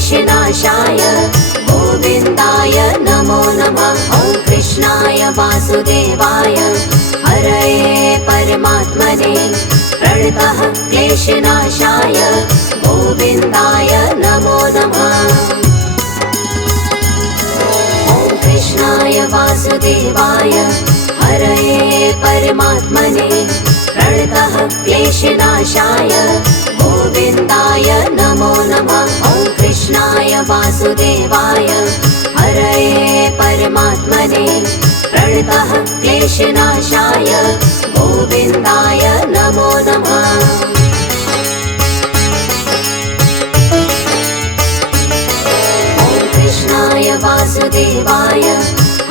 क्लेशनाशाय गोविन्दाय नमो नमः। ॐ कृष्णाय वासुदेवाय हरये परमात्मने प्रणतः क्लेशनाशाय गोविन्दाय नमो नमः। ॐ कृष्णाय वासुदेवाय हरये परमात्मने प्रणतः क्लेशनाशाय गोविन्दाय नमो नमः। ॐ कृष्णाय वासुदेवाय हरये परमात्मने प्रणतः क्लेशनाशाय गोविन्दाय नमो नमः। ॐ कृष्णाय वासुदेवाय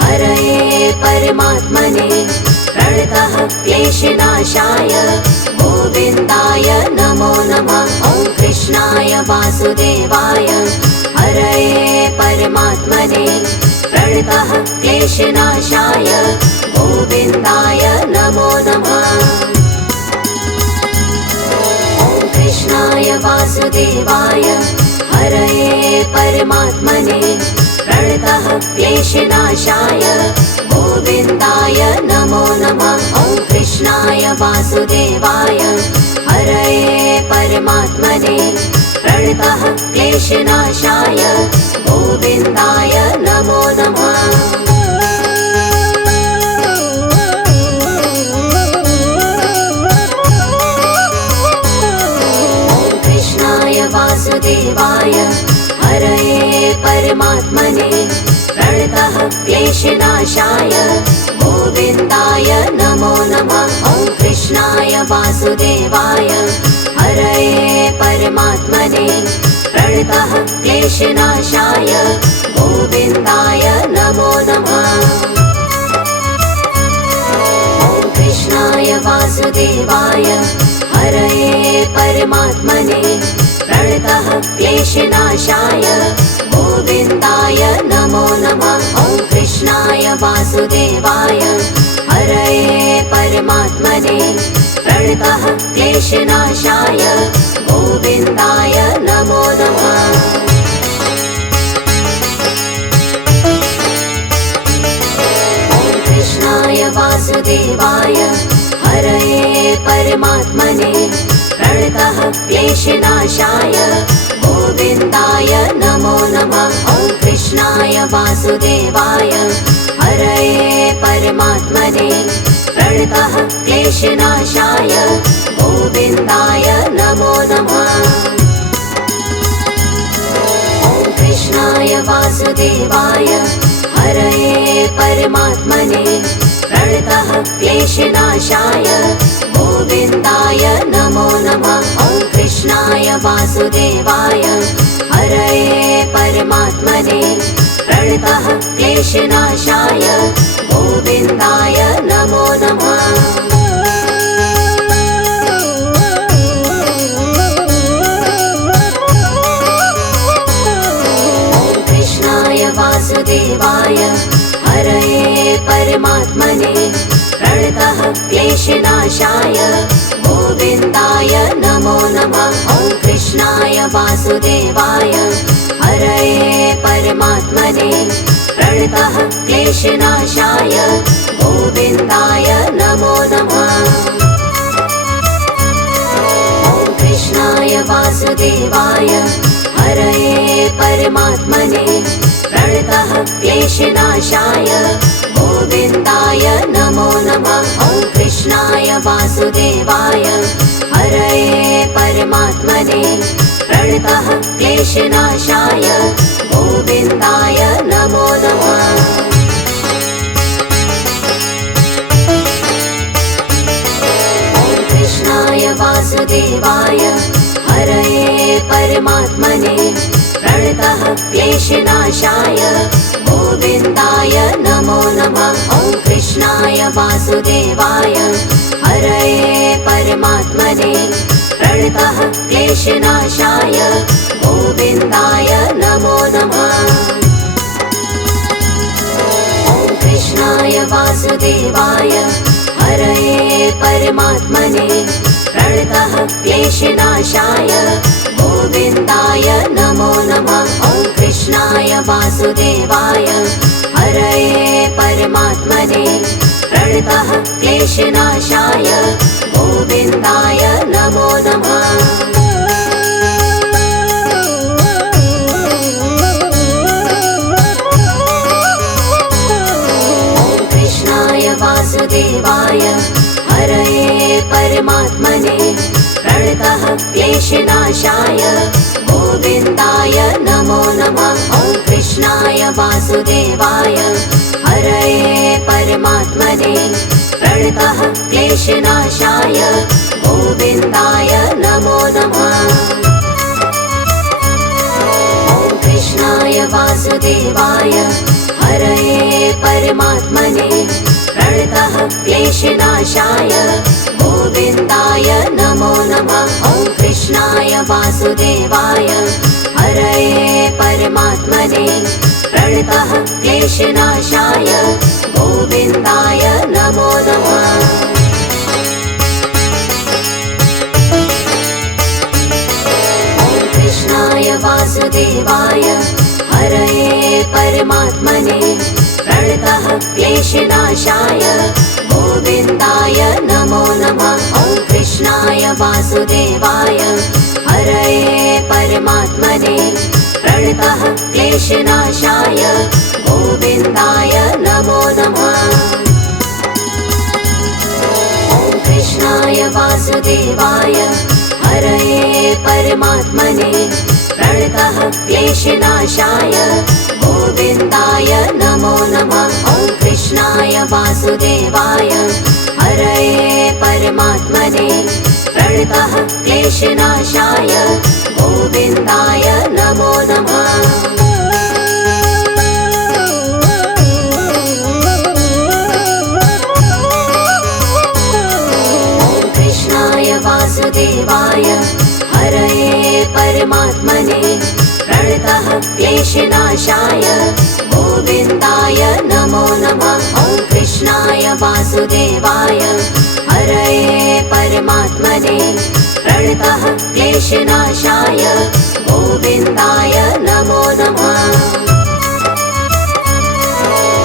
हरये परमात्मने प्रणतः क्लेशनाशाय गोविन्दाय नमो नमः। ॐ कृष्णाय वासुदेवाय हरये परमात्मने प्रणतः क्लेशनाशाय गोविन्दाय नमो नमः। ॐ कृष्णाय वासुदेवाय हरये परमात्मने प्रणतः क्लेशनाशाय गोविन्दाय नमो नमः। ॐ कृष्णाय वासुदेवाय हरये परमात्मने प्रणतः क्लेशनाशाय गोविन्दाय नमो नमः। ॐ कृष्णाय वासुदेवाय हरये परमात्मने प्रणतः क्लेशनाशाय गोविन्दाय नमो नमः। ॐ कृष्णाय वासुदेवाय हरये परमात्मने प्रणतः क्लेशनाशाय गोविन्दाय नमो नमः। ॐ कृष्णाय वासुदेवाय हरये परमात्मने प्रणतः क्लेशनाशाय गोविन्दाय नमो नमः। ॐ कृष्णाय वासुदेवाय हरये परमात्मने प्रणतः क्लेशनाशाय गोविन्दाय नमो नमः। ॐ कृष्णाय वासुदेवाय हरये परमात्मने प्रणतः क्लेशनाशाय गोविन्दाय नमो नमः। ॐ कृष्णाय वासुदेवाय हरये परमात्मने प्रणतः क्लेशनाशाय गोविन्दाय नमो नमः। ॐ कृष्णाय वासुदेवाय हरये परमात्मने प्रणतः क्लेशनाशाय गोविन्दाय नमो नमः। ॐ कृष्णाय वासुदेवाय हरये परमात्मने प्रणतः क्लेशनाशाय गोविन्दाय नमो नमः। ॐ कृष्णाय वासुदेवाय हरये परमात्मने प्रणतः क्लेशनाशाय गोविन्दाय नमो नमः। ॐ कृष्णाय वासुदेवाय हरये परमात्मने प्रणतः क्लेशनाशाय गोविन्दाय नमो नमः। ॐ कृष्णाय वासुदेवाय हरये परमात्मने प्रणतः क्लेशनाशाय गोविन्दाय नमो नमः। ॐ कृष्णाय वासुदेवाय हरये परमात्मने प्रणतः क्लेशनाशाय गोविन्दाय नमो नमः। ॐ कृष्णाय वासुदेवाय हरये परमात्मने प्रणतः क्लेशनाशाय गोविन्दाय नमो नमः। ॐ कृष्णाय वासुदेवाय हरये परमात्मने प्रणतः क्लेशनाशाय गोविन्दाय नमो नमः। ॐ कृष्णाय वासुदेवाय हरये परमात्मने प्रणतः क्लेशनाशाय गोविन्दाय नमो नमः। वासुदेवाय हरये परमात्मने प्रणतः क्लेशनाशाय गोविन्दाय नमो नमः। वासुदेवाय हरये परमात्मने प्रणतः क्लेशनाशाय गोविन्दाय नमो नमः। ॐ कृष्णाय वासुदेवाय हरये परमात्मने प्रणतः क्लेशनाशाय गोविन्दाय नमो नमः। ॐ कृष्णाय वासुदेवाय हरये परमात्मने प्रणतः क्लेशनाशाय गोविन्दाय नमो नमः। ॐ कृष्णाय वासुदेवाय हरये परमात्मने प्रणतः क्लेशनाशाय गोविन्दाय नमो नमः। ॐ कृष्णाय वासुदेवाय हरये परमात्मने प्रणतः क्लेशनाशाय गोविन्दाय नमो नमः। ॐ कृष्णाय वासुदेवाय हरये परमात्मने प्रणतः क्लेशनाशाय गोविन्दाय नमो नमः। ॐ कृष्णाय वासुदेवाय हरये परमात्मने प्रणतः क्लेशनाशाय गोविन्दाय नमो नमः। ॐ कृष्णाय वासुदेवाय हरये परमात्मने प्रणतः क्लेशनाशाय गोविन्दाय नमो नमः। ॐ कृष्णाय वासुदेवाय हरये परमात्मने प्रणतः क्लेशनाशाय गोविन्दाय नमो नमः। ॐ कृष्णाय वासुदेवाय हरये परमात्मने प्रणतः क्लेशनाशाय गोविन्दाय नमो नमः।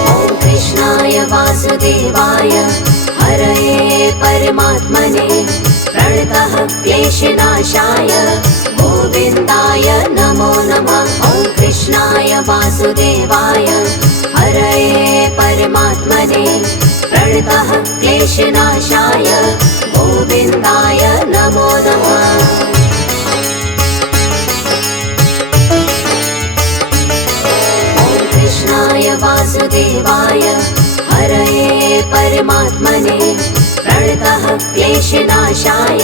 ॐ कृष्णाय वासुदेवाय हरये परमात्मने प्रणतः क्लेशनाशाय गोविन्दाय नमो नमः। ॐ कृष्णाय वासुदेवाय हरये परमात्मने प्रणतः क्लेशनाशाय गोविन्दाय नमो नमः। ॐ कृष्णाय वासुदेवाय हरये परमात्मने प्रणतः क्लेशनाशाय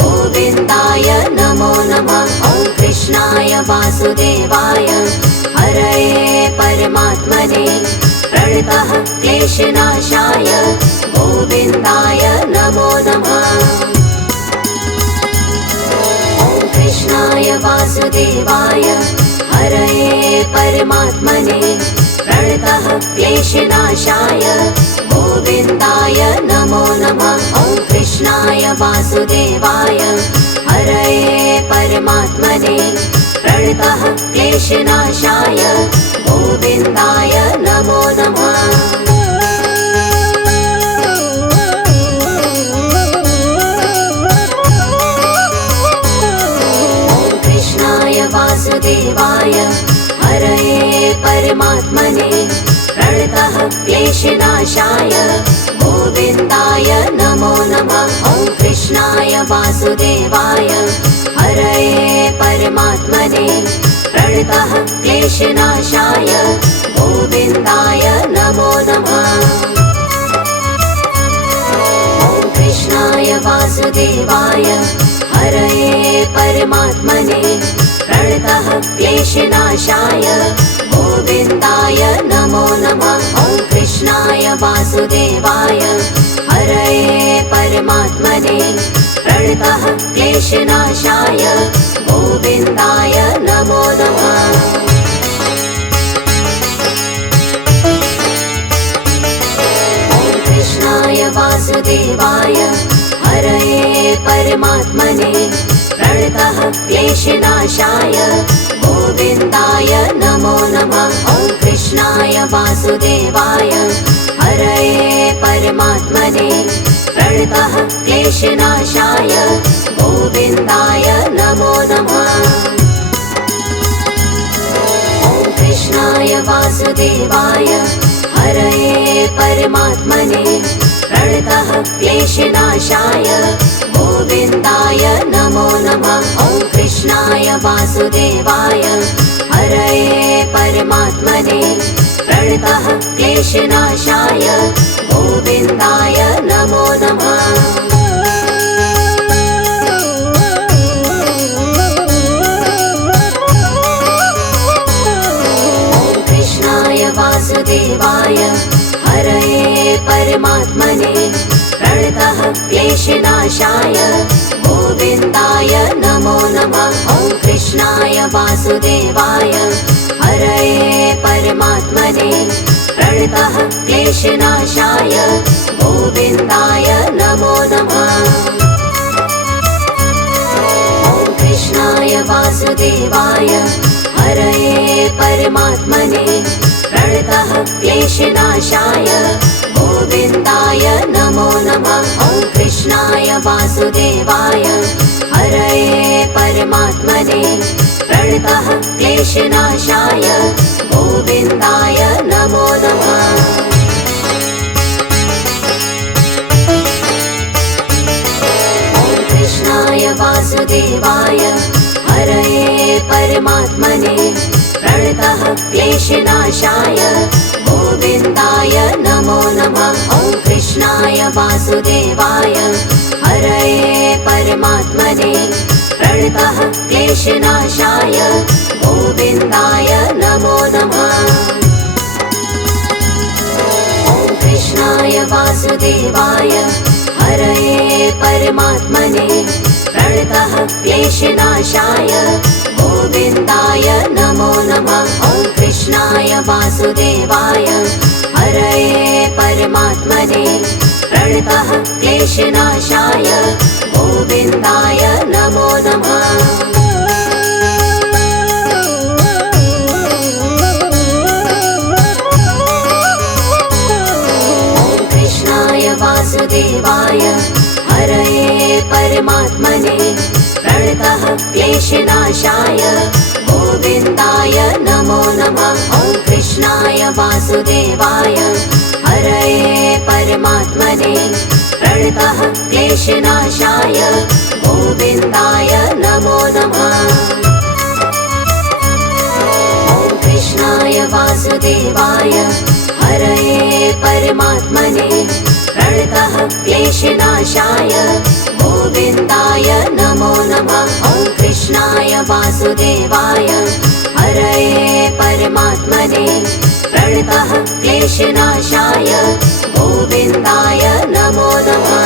गोविन्दाय नमो नमः। ॐ कृष्णाय वासुदेवाय हरये परमात्मने प्रणतः क्लेशनाशाय गोविन्दाय नमो नमः। ॐ कृष्णाय वासुदेवाय हरये परमात्मने प्रणतः क्लेशनाशाय गोविन्दाय नमो नमः। ॐ कृष्णाय वासुदेवाय हरये परमात्मने प्रणतः क्लेशनाशाय गोविन्दाय नमो नमः। ॐ कृष्णाय वासुदेवाय हरये परमात्मने प्रणतः क्लेशनाशाय गोविन्दाय नमो नमः। ॐ कृष्णाय वासुदेवाय हरये परमात्मने प्रणतः क्लेशनाशाय गोविन्दाय नमो नमः। ॐ कृष्णाय वासुदेवाय हरये परमात्मने प्रणतः क्लेशनाशाय गोविन्दाय नमो नमः। ॐ कृष्णाय वासुदेवाय हरये परमात्मने प्रणतः क्लेशनाशाय गोविन्दाय नमो नमः। ॐ कृष्णाय वासुदेवाय हरये परमात्मने प्रणतः क्लेशनाशाय गोविन्दाय नमो नमः। वासुदेवाय हरये परमात्मने प्रणतः क्लेशनाशाय गोविन्दाय नमो नमः। ॐ कृष्णाय वासुदेवाय हरये परमात्मने प्रणतः क्लेशनाशाय गोविन्दाय नमो नमः। ॐ कृष्णाय वासुदेवाय हरये परमात्मने प्रणतः क्लेशनाशाय गोविन्दाय नमो नमः। ॐ कृष्णाय वासुदेवाय हरये परमात्मने प्रणतः क्लेशनाशाय गोविन्दाय नमो नमः। ॐ कृष्णाय वासुदेवाय हरये परमात्मने प्रणतः क्लेशनाशाय गोविन्दाय नमो नमः। ॐ कृष्णाय वासुदेवाय हरये परमात्मने प्रणतः क्लेशनाशाय गोविन्दाय नमो नमः। ॐ कृष्णाय वासुदेवाय हरये परमात्मने प्रणतः क्लेशनाशाय गोविन्दाय नमो नमः। ॐ कृष्णाय वासुदेवाय हरये परमात्मने प्रणतः क्लेशनाशाय गोविन्दाय नमो नमः। ॐ कृष्णाय वासुदेवाय हरये परमात्मने प्रणतः क्लेशनाशाय गोविन्दाय नमो नमः। ॐ कृष्णाय वासुदेवाय हरये परमात्मने प्रणतः क्लेशनाशाय गोविन्दाय नमो नमः। ॐ कृष्णाय वासुदेवाय हरये परमात्मने प्रणतः क्लेशनाशाय गोविन्दाय नमो नमः। ॐ कृष्णाय वासुदेवाय हरये परमात्मने प्रणतः क्लेशनाशाय गोविन्दाय नमो नमः। ॐ कृष्णाय वासुदेवाय हरये परमात्मने प्रणतः क्लेशनाशाय गोविन्दाय नमो नमः। ॐ कृष्णाय वासुदेवाय हरये परमात्मने प्रणतः क्लेशनाशाय गोविन्दाय नमो नमः। ॐ कृष्णाय वासुदेवाय हरये परमात्मने प्रणतः क्लेशनाशाय गोविन्दाय नमो नमः।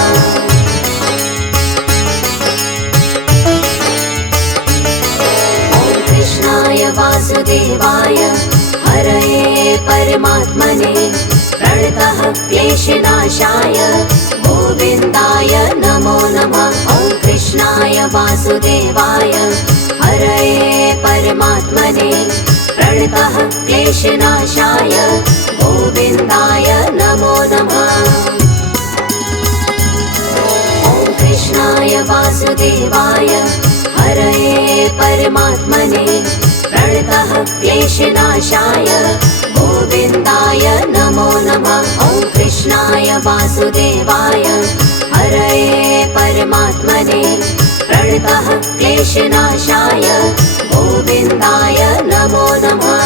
ॐ कृष्णाय वासुदेवाय हरये परमात्मने प्रणतः क्लेशनाशाय गोविन्दाय नमो नमः। ॐ कृष्णाय वासुदेवाय हरये परमात्मने प्रणतः क्लेशनाशाय गोविन्दाय नमो नमः। ॐ कृष्णाय वासुदेवाय हरये परमात्मने प्रणतः क्लेशनाशाय गोविन्दाय नमो नमः। ॐ कृष्णाय वासुदेवाय हरये परमात्मने प्रणतः क्लेशनाशाय गोविन्दाय नमो नमः।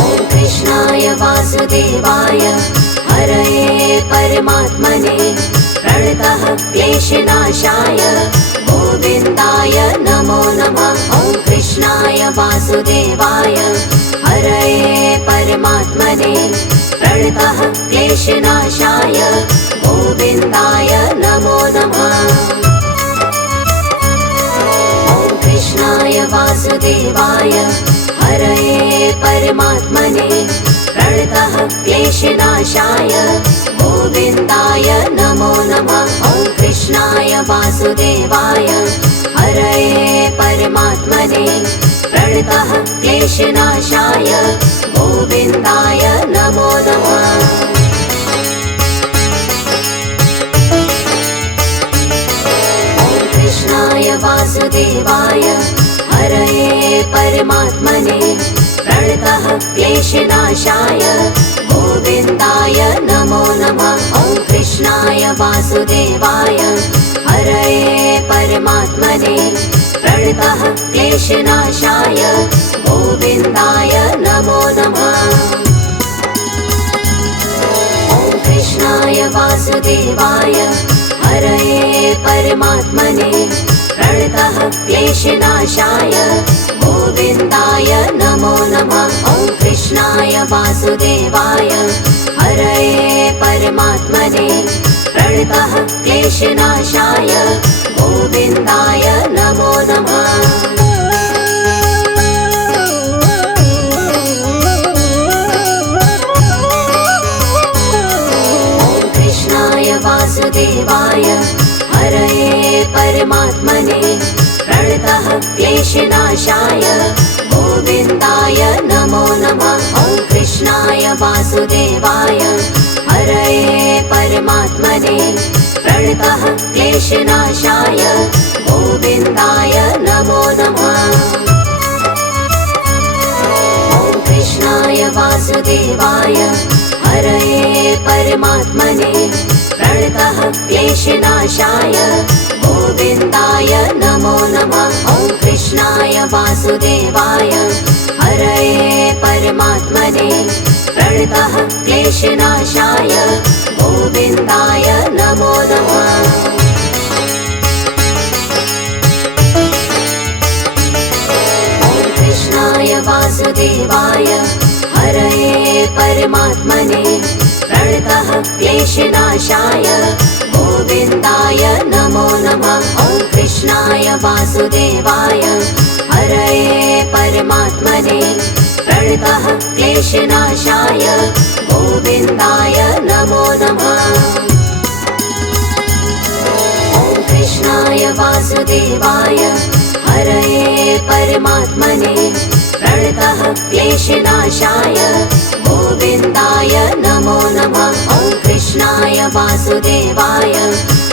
ॐ कृष्णाय वासुदेवाय हरये परमात्मने प्रणतः क्लेशनाशाय गोविन्दाय नमो नमः। ॐ कृष्णाय वासुदेवाय हरये परमात्मने प्रणतः क्लेशनाशाय गोविन्दाय नमो नमः। ॐ कृष्णाय वासुदेवाय हरये परमात्मने प्रणतः क्लेशनाशाय गोविन्दाय नमो नमः। ॐ कृष्णाय कृष्णाय वासुदेवाय हरये परमात्मने प्रणतः क्लेशनाशाय गोविन्दाय नमो नमः। कृष्णाय वासुदेवाय हरये परमात्मने प्रणतः क्लेशनाशाय गोविन्दाय नमो नमः। ॐ कृष्णाय वासुदेवाय हरये परमात्मने प्रणतः क्लेशनाशाय गोविन्दाय नमो नमः। ॐ कृष्णाय वासुदेवाय हरये परमात्मने प्रणतः क्लेशनाशाय गोविन्दाय नमो नमः। ॐ कृष्णाय वासुदेवाय हरये परमात्मने प्रणतः क्लेशनाशाय गोविन्दाय नमो नमः। वासुदेवाय हरये परमात्मने प्रणतः क्लेशनाशाय गोविन्दाय नमो नमः। ॐ कृष्णाय वासुदेवाय हरये परमात्मने प्रणतः क्लेशनाशाय गोविन्दाय नमो नमः। ॐ कृष्णाय वासुदेवाय हरये परमात्मने प्रणतः क्लेशनाशाय गोविन्दाय नमो नमः। ॐ कृष्णाय वासुदेवाय हरये परमात्मने प्रणतः क्लेशनाशाय गोविन्दाय नमो नमः। ॐ कृष्णाय वासुदेवाय हरये परमात्मने प्रणतः क्लेशनाशाय गोविन्दाय नमो नमः। ॐ कृष्णाय वासुदेवाय हरये परमात्मने प्रणतः क्लेशनाशाय गोविन्दाय नमो नमः। ॐ कृष्णाय वासुदेवाय हरये परमात्मने प्रणतः क्लेशनाशाय गोविन्दाय नमो नमः। ॐ कृष्णाय वासुदेवाय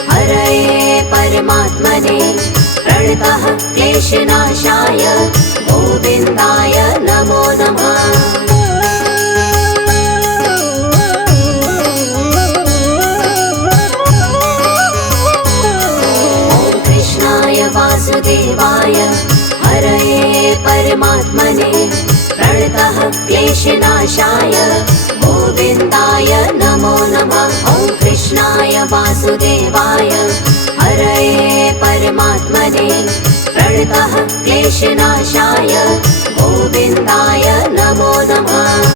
हरये परमात्मने प्रणतः क्लेशनाशाय गोविन्दाय नमो नमः। ॐ कृष्णाय वासुदेवाय हरये परमात्मने प्रणतः क्लेशनाशाय गोविन्दाय नमो नमः। ॐ कृष्णाय वासुदेवाय हरये परमात्मने प्रणतः क्लेशनाशाय गोविन्दाय नमो नमः।